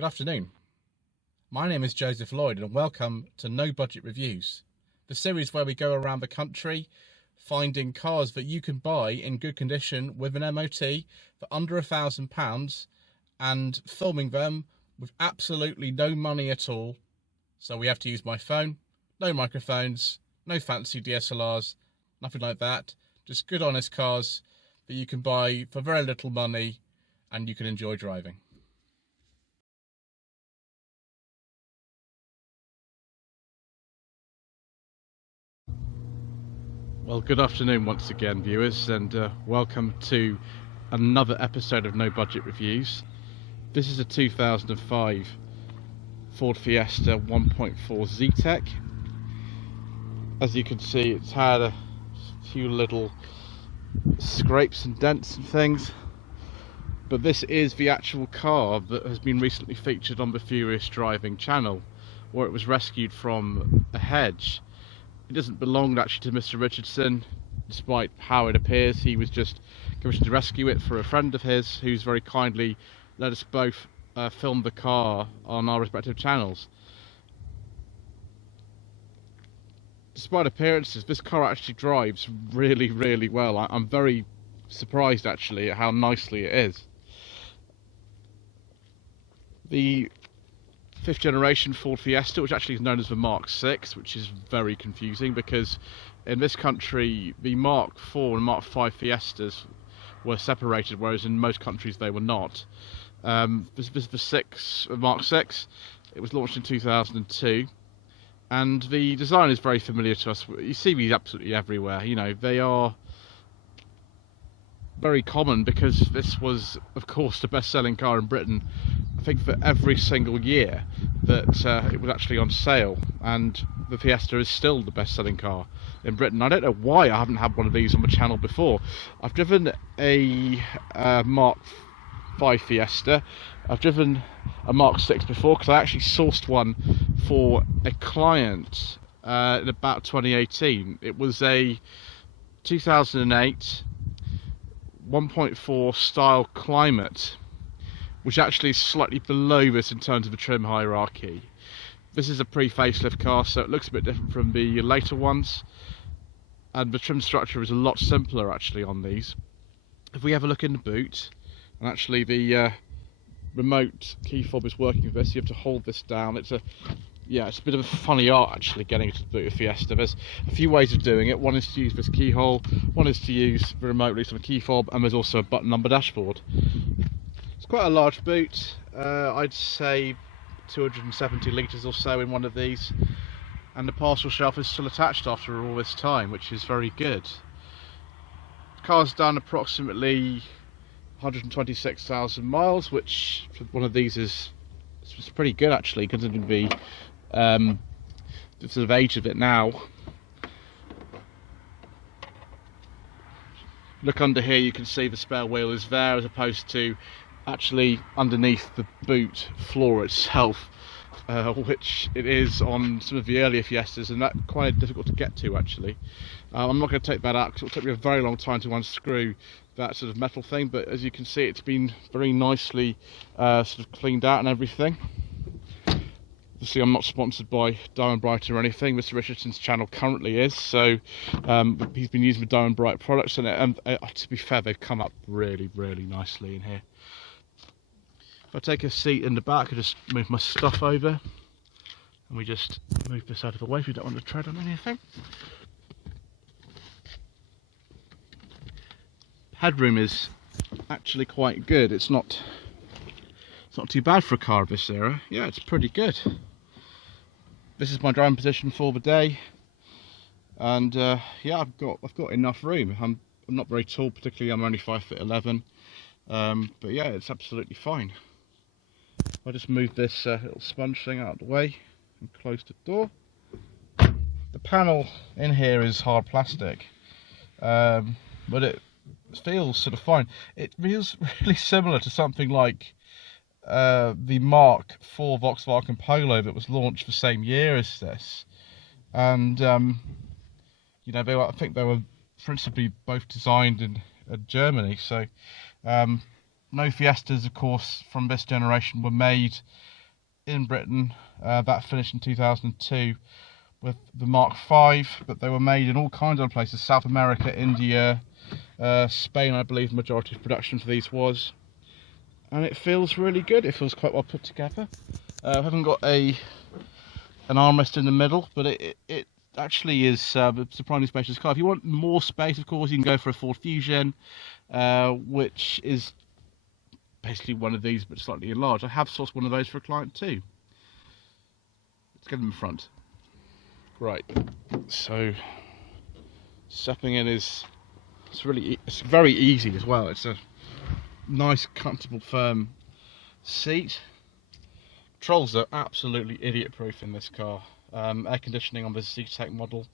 Good afternoon. My name is Joseph Lloyd and welcome to No Budget Reviews, the series where we go around the country finding cars that you can buy in good condition with an MOT for under £1,000 and filming them with absolutely no money at all. So we have to use my phone, no microphones, no fancy DSLRs, nothing like that. Just good honest cars that you can buy for very little money and you can enjoy driving. Well, good afternoon once again, viewers, and welcome to another episode of No Budget Reviews. This is a 2005 Ford Fiesta 1.4 Zetec. As you can see, it's had a few little scrapes and dents and things, but this is the actual car that has been recently featured on the Furious Driving channel, where it was rescued from a hedge. It doesn't belong actually to Mr. Richardson, despite how it appears. He was just commissioned to rescue it for a friend of his, who's very kindly let us both film the car on our respective channels. Despite appearances, this car actually drives really, really well. I'm very surprised actually at how nicely it is. The 5th generation Ford Fiesta, which actually is known as the Mark 6, which is very confusing because in this country the Mark 4 and Mark 5 Fiestas were separated, whereas in most countries they were not. This is the Mark 6. It was launched in 2002, and the design is very familiar to us. You see these absolutely everywhere. You know, they are very common because this was, of course, the best-selling car in Britain, I think, for every single year that it was actually on sale, and the Fiesta is still the best-selling car in Britain. I don't know why I haven't had one of these on the channel before. I've driven a Mark 5 Fiesta. I've driven a Mark 6 before because I actually sourced one for a client in about 2018. It was a 2008 1.4 style Climate, which actually is slightly below this in terms of the trim hierarchy. This is a pre-facelift car, so it looks a bit different from the later ones, and the trim structure is a lot simpler actually on these. If we have a look in the boot, and actually the remote key fob is working with this, you have to hold this down. It's a bit of a funny art actually getting into the boot of Fiesta. There's a few ways of doing it. One is to use this keyhole, one is to use the remote release on a key fob, and there's also a button on the dashboard. It's quite a large boot. I'd say 270 litres or so in one of these, and the parcel shelf is still attached after all this time, which is very good. The car's done approximately 126,000 miles, which for one of these is pretty good actually, considering the sort of age of it now. Look under here, you can see the spare wheel is there, as opposed to actually underneath the boot floor itself, which it is on some of the earlier Fiestas, and that's quite difficult to get to actually. I'm not going to take that out because it'll take me a very long time to unscrew that sort of metal thing, but as you can see, it's been very nicely sort of cleaned out and everything. Obviously, I'm not sponsored by Diamond Bright or anything. Mr. Richardson's channel currently is, so he's been using the Diamond Bright products, and to be fair, they've come up really, really nicely in here. If I take a seat in the back, I just move my stuff over, and we just move this out of the way if you don't want to tread on anything. Headroom is actually quite good. It's not too bad for a car of this era. Yeah, it's pretty good. This is my driving position for the day, and yeah, I've got enough room. I'm not very tall, particularly. I'm only 5'11", but yeah, it's absolutely fine. I'll just move this little sponge thing out of the way and close the door. The panel in here is hard plastic, but it feels sort of fine. It feels really similar to something like the Mark 4 Volkswagen Polo that was launched the same year as this, and you know, I think they were principally both designed in Germany, so No Fiestas, of course, from this generation were made in Britain. That finished in 2002 with the Mark V, but they were made in all kinds of places: South America, India, Spain, I believe the majority of production for these was. And it feels really good. It feels quite well put together. I haven't got an armrest in the middle, but it actually is a surprisingly spacious car. If you want more space, of course, you can go for a Ford Fusion, which is basically one of these but slightly enlarged. I have sourced one of those for a client too. Let's get them in front. Right, so stepping in it's very easy as well. It's a nice, comfortable, firm seat. Controls are absolutely idiot-proof in this car. Air conditioning on the Zetec model.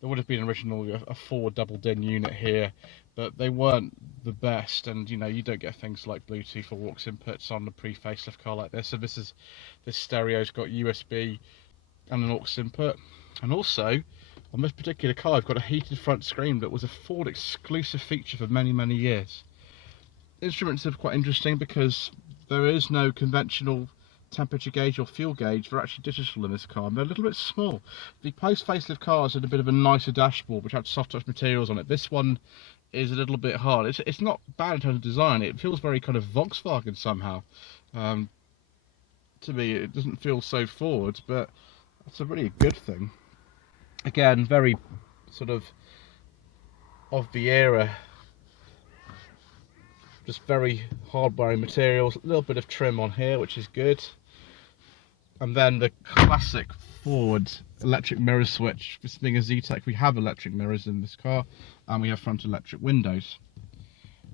There would have been originally a Ford double din unit here, but they weren't the best, and you don't get things like Bluetooth or aux inputs on a pre-facelift car like this. So this stereo's got USB and an aux input, and also on this particular car I've got a heated front screen that was a Ford exclusive feature for many years. Instruments are quite interesting because there is no conventional temperature gauge or fuel gauge. They're actually digital in this car, and they're a little bit small. The post-facelift cars had a bit of a nicer dashboard which had soft touch materials on it. This one is a little bit hard. It's not bad in terms of design. It feels very kind of Volkswagen somehow. To me, it doesn't feel so Ford, but that's a really good thing. Again, very sort of the era. Just very hard wearing materials, a little bit of trim on here, which is good. And then the classic Ford electric mirror switch. This being a Zetec, we have electric mirrors in this car, and we have front electric windows.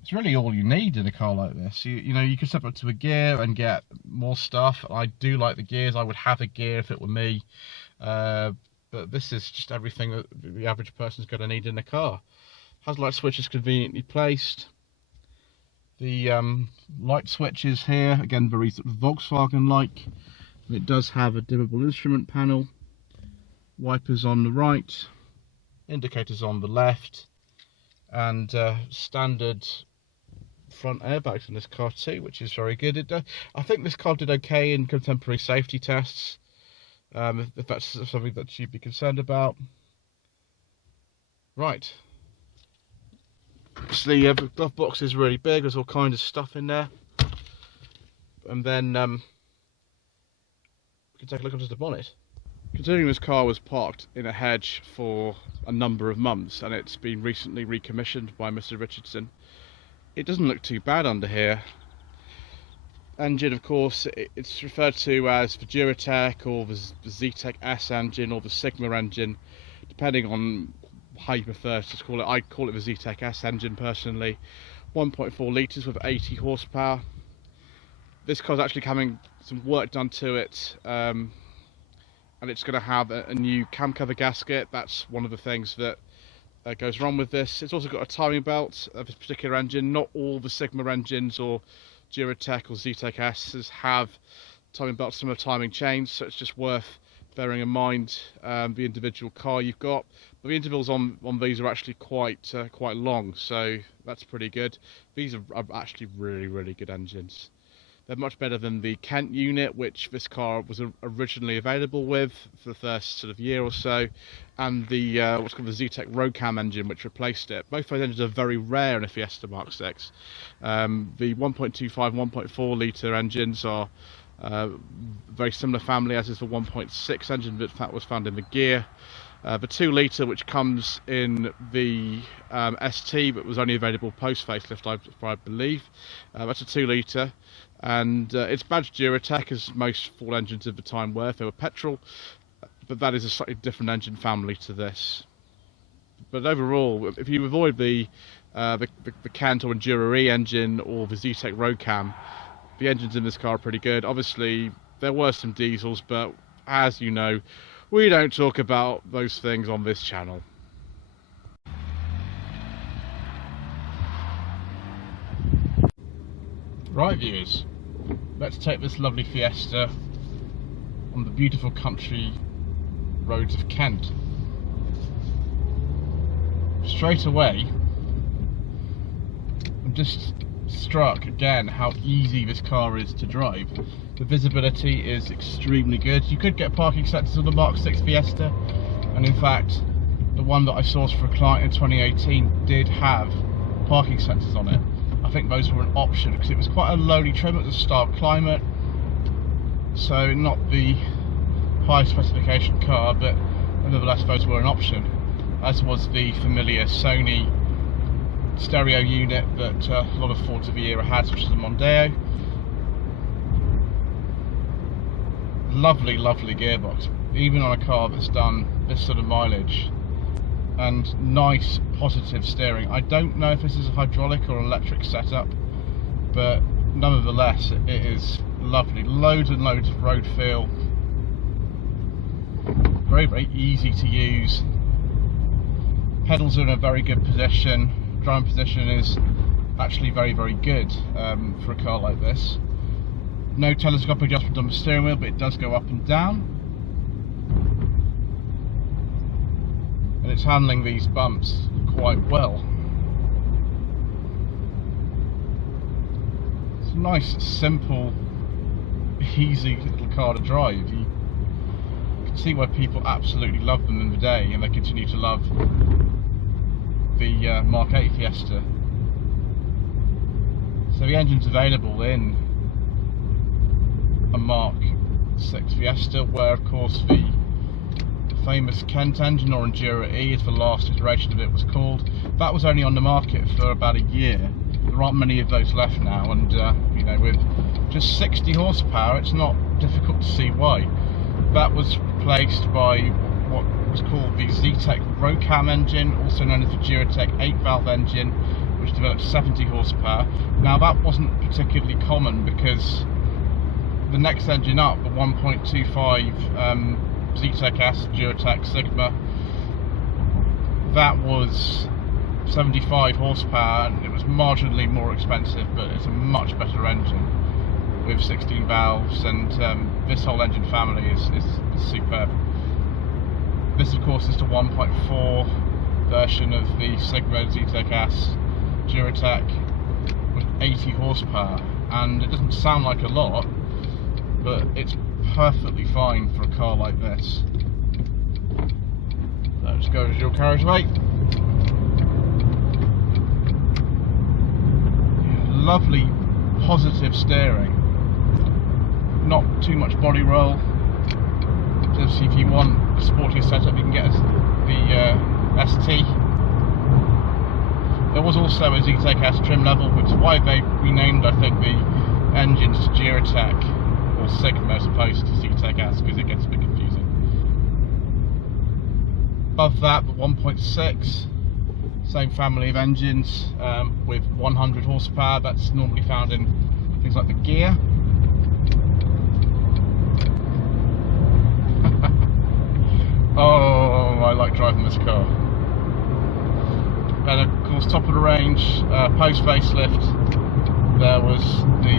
It's really all you need in a car like this. You can step up to a gear and get more stuff. I do like the gears. I would have a gear if it were me. But this is just everything that the average person's going to need in a car. Has light switches conveniently placed. The light switches here, again, very sort of Volkswagen-like. It does have a dimmable instrument panel, wipers on the right, indicators on the left, and standard front airbags in this car too, which is very good. I think this car did okay in contemporary safety tests, if that's something that you'd be concerned about. Right. The glove box is really big. There's all kinds of stuff in there, and then we can take a look under the bonnet. Considering this car was parked in a hedge for a number of months and it's been recently recommissioned by Mr. Richardson, it doesn't look too bad under here. Engine, of course, it's referred to as the Duratec or the Zetec S engine or the Sigma engine, depending on how you prefer to call it. I call it the Zetec S engine personally. 1.4 litres with 80 horsepower. This car's actually having some work done to it, and it's going to have a new cam cover gasket. That's one of the things that goes wrong with this. It's also got a timing belt of this particular engine. Not all the Sigma engines or Duratec or Zetec S's have timing belts, some of timing chains, so it's just worth bearing in mind the individual car you've got. But the intervals on these are actually quite long, so that's pretty good. These are actually really good engines. They're much better than the Kent unit, which this car was originally available with for the first sort of year or so, and the what's called the Zetec Rocam engine, which replaced it. Both those engines are very rare in a Fiesta Mark VI. The 1.25, 1.4 litre engines are very similar family, as is the 1.6 engine that was found in the gear. The 2 litre, which comes in the ST, but was only available post facelift, I believe. That's a 2 litre, and it's badged Duratec, as most Ford engines of the time were. They were petrol, but that is a slightly different engine family to this. But overall, if you avoid the Kent or Enduro E engine or the Zetec Rocam, the engines in this car are pretty good. Obviously, there were some diesels, but as you know, we don't talk about those things on this channel. Right, viewers, let's take this lovely Fiesta on the beautiful country roads of Kent. Straight away, I'm just struck again how easy this car is to drive. The visibility is extremely good. You could get parking sensors on the Mark 6 Fiesta, and in fact the one that I sourced for a client in 2018 did have parking sensors on it. I think those were an option because it was quite a lowly trim. It was a style climate, so not the high specification car, but nevertheless those were an option, as was the familiar Sony stereo unit that a lot of Fords of the era had, which is the Mondeo. Lovely gearbox, even on a car that's done this sort of mileage, and nice positive steering. I don't know if this is a hydraulic or electric setup, but nonetheless it is lovely. Loads and loads of road feel, very easy to use. Pedals are in a very good position. Driving position is actually very good for a car like this. No telescopic adjustment on the steering wheel, but it does go up and down, and it's handling these bumps quite well. It's a nice, simple, easy little car to drive. You can see why people absolutely love them in the day, and they continue to love the Mark 8 Fiesta. So the engine's available in a Mark 6 Fiesta, where of course the famous Kent engine, or Endura E as the last iteration of it was called, that was only on the market for about a year. There aren't many of those left now, and you know, with just 60 horsepower it's not difficult to see why. That was replaced by what was called the Zetec Rocam engine, also known as the Duratec 8-valve engine, which developed 70 horsepower. Now that wasn't particularly common because the next engine up, the 1.25 Zetec S Duratec Sigma, that was 75 horsepower, and it was marginally more expensive, but it's a much better engine with 16 valves, and this whole engine family is superb. This of course is the 1.4 version of the Sigma Zetec S Duratec with 80 horsepower, and it doesn't sound like a lot, but it's perfectly fine for a car like this. Let's go to dual carriageway. Lovely positive steering, not too much body roll. Obviously if you want a sportier setup you can get the ST. There was also a Zetec S trim level, which is why they renamed, I think, the engines to Duratec or Sigma as opposed to Zetec S, because it gets a bit confusing. Above that, the 1.6, same family of engines with 100 horsepower. That's normally found in things like the gear. Oh, I like driving this car. And of course, top of the range, post facelift, there was the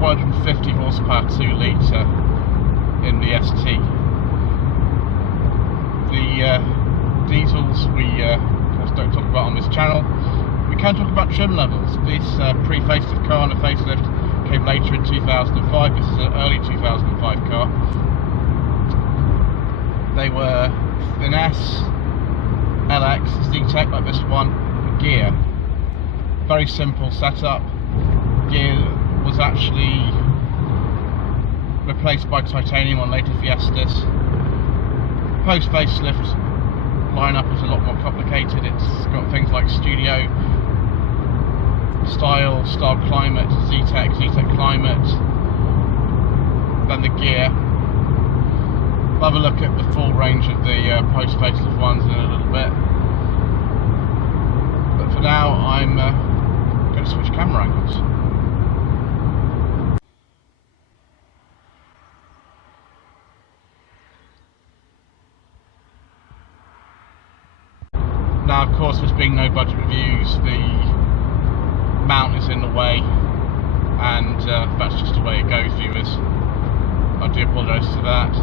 150 horsepower 2 litre in the ST. The diesels we of course don't talk about on this channel. We can talk about trim levels. This pre-facelift car and a facelift came later in 2005. This is an early 2005 car. They were an S, LX, Zetec like this one, gear. Very simple setup. Gear was actually replaced by titanium on later Fiestas. Post facelift lineup is a lot more complicated. It's got things like studio style climate, Zetec climate, then the gear. We'll have a look at the full range of the post facelift ones in a little bit, but for now I'm going to switch camera angles. Now of course, there's been no budget reviews, the mount is in the way, and that's just the way it goes, viewers. I do apologise for that.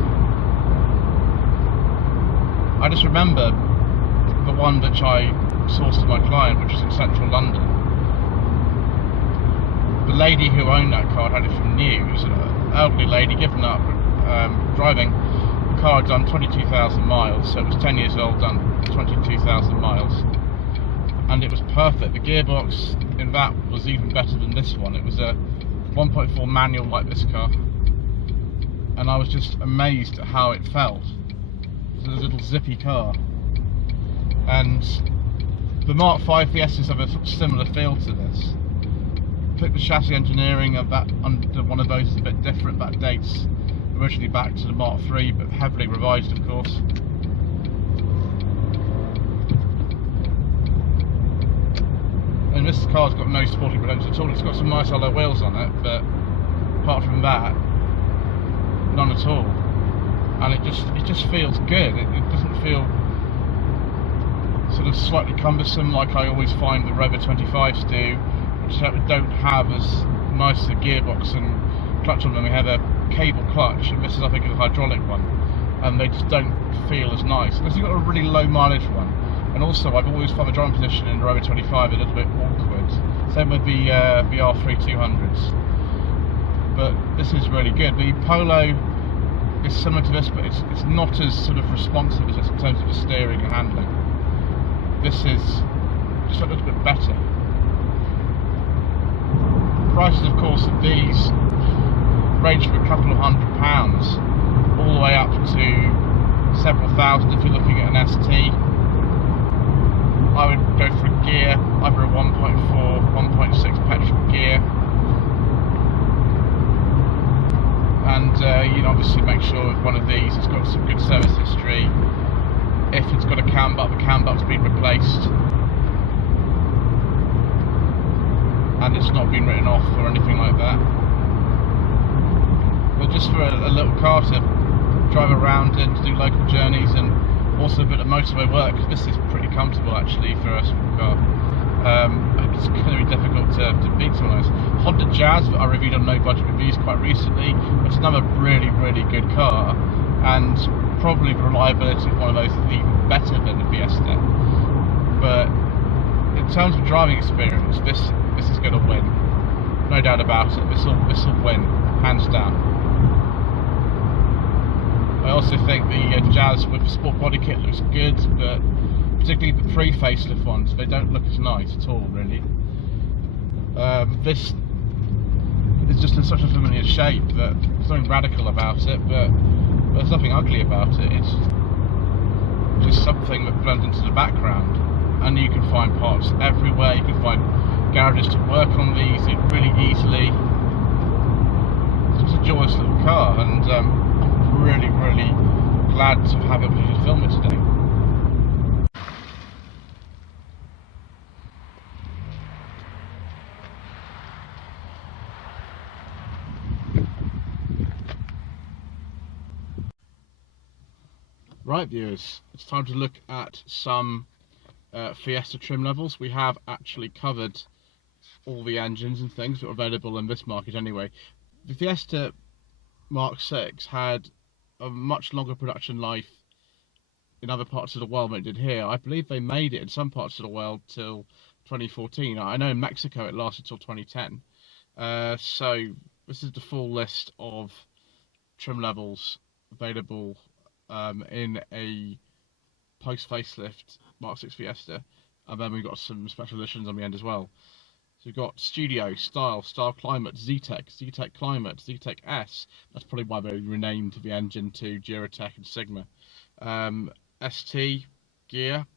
I just remember the one which I sourced to my client, which was in central London. lady who owned that car had it from news, an elderly lady given up driving. The car had done 22,000 miles, so it was 10 years old, done 22,000 miles, and it was perfect. The gearbox in that was even better than this one. It was a 1.4 manual like this car, and I was just amazed at how it felt. It was a little zippy car, and the Mark 5 Fiestas have a sort of similar feel to this. I think the chassis engineering of that under one of those is a bit different. That dates originally back to the Mark 3, but heavily revised, of course. And this car's got no sporting credentials at all. It's got some nice alloy wheels on it, but apart from that, none at all. And it just feels good. It doesn't feel sort of slightly cumbersome like I always find the Rover 25s do, which don't have as nice a gearbox and clutch on them. We have a cable clutch, and this is I think a hydraulic one, and they just don't feel as nice. Because you've got a really low mileage one, and also I've always found the driving position in the Rover 25 a little bit awkward. Same with the R3 200s, but this is really good. The Polo is similar to this, but it's not as sort of responsive as this in terms of the steering and handling. This is just a little bit better. Prices, of course, of these range from a couple of £100 all the way up to several thousand if you're looking at an ST. I would go for a gear, either a 1.4, 1.6 petrol gear, and you know, obviously make sure with one of these it's got some good service history. If it's got a cam butt, the cam butt's been replaced and it's not been written off or anything like that. But just for a little car to drive around in, to do local journeys, and also a bit of motorway work, this is pretty comfortable actually for a small car. It's going to be difficult to beat some of those. Honda Jazz that I reviewed on No Budget Reviews quite recently, it's another really good car, and probably the reliability of one of those is even better than the Fiesta. But in terms of driving experience, this is going to win, no doubt about it. This will win, hands down. I also think the Jazz with the sport body kit looks good, but particularly the pre-facelift ones, they don't look as nice at all, really. This is just in such a familiar shape that there's something radical about it, but there's nothing ugly about it. It's just something that blends into the background, and you can find parts everywhere. You can find garages to work on these really easily. It's just a joyous little car, and I'm really glad to have it to film it today. Right, viewers, it's time to look at some Fiesta trim levels. We have actually covered all the engines and things that are available in this market anyway. The Fiesta Mark 6 had a much longer production life in other parts of the world than it did here. I believe they made it in some parts of the world till 2014. I know in Mexico it lasted till 2010. So this is the full list of trim levels available in a post-facelift Mark 6 Fiesta, and then we've got some special editions on the end as well. So we've got Studio, Style, Style Climate, Zetec, Zetec Climate, Zetec S. That's probably why they renamed the engine to Duratec and Sigma. ST, Gear,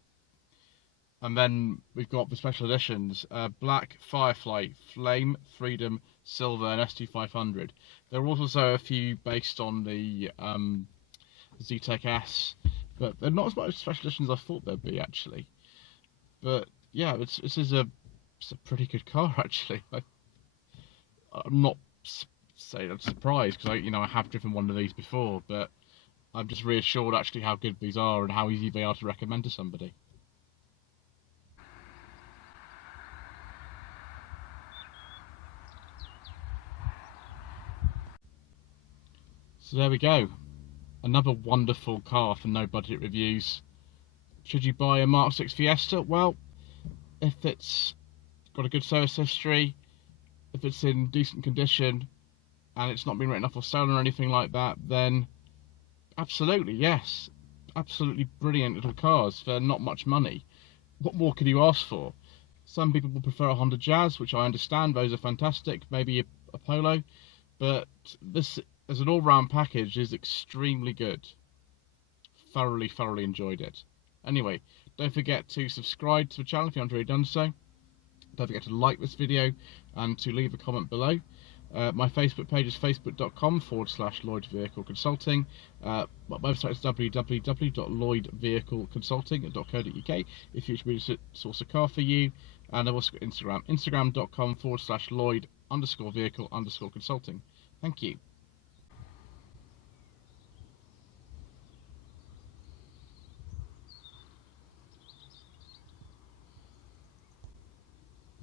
and then we've got the special editions, Black, Firefly, Flame, Freedom, Silver, and ST500. There are also a few based on the Zetec S, but they're not as much special editions as I thought they'd be actually. But yeah, this is a pretty good car actually. I'm not saying I'm surprised because I have driven one of these before, but I'm just reassured actually how good these are and how easy they are to recommend to somebody. So there we go. Another wonderful car for No Budget Reviews. Should you buy a Mark 6 Fiesta? Well, if it's got a good service history, if it's in decent condition and it's not been written off or stolen or anything like that, then absolutely, yes. Absolutely brilliant little cars for not much money. What more could you ask for? Some people will prefer a Honda Jazz, which I understand, those are fantastic, maybe a Polo, but this, as an all-round package, is extremely good. Thoroughly enjoyed it. Anyway, don't forget to subscribe to the channel if you haven't already done so. Don't forget to like this video and to leave a comment below. My Facebook page is facebook.com/Lloyd Vehicle Consulting. My website is www.lloydvehicleconsulting.co.uk if you wish me to source a car for you. And I've also got Instagram, instagram.com/Lloyd_vehicle_consulting. Thank you.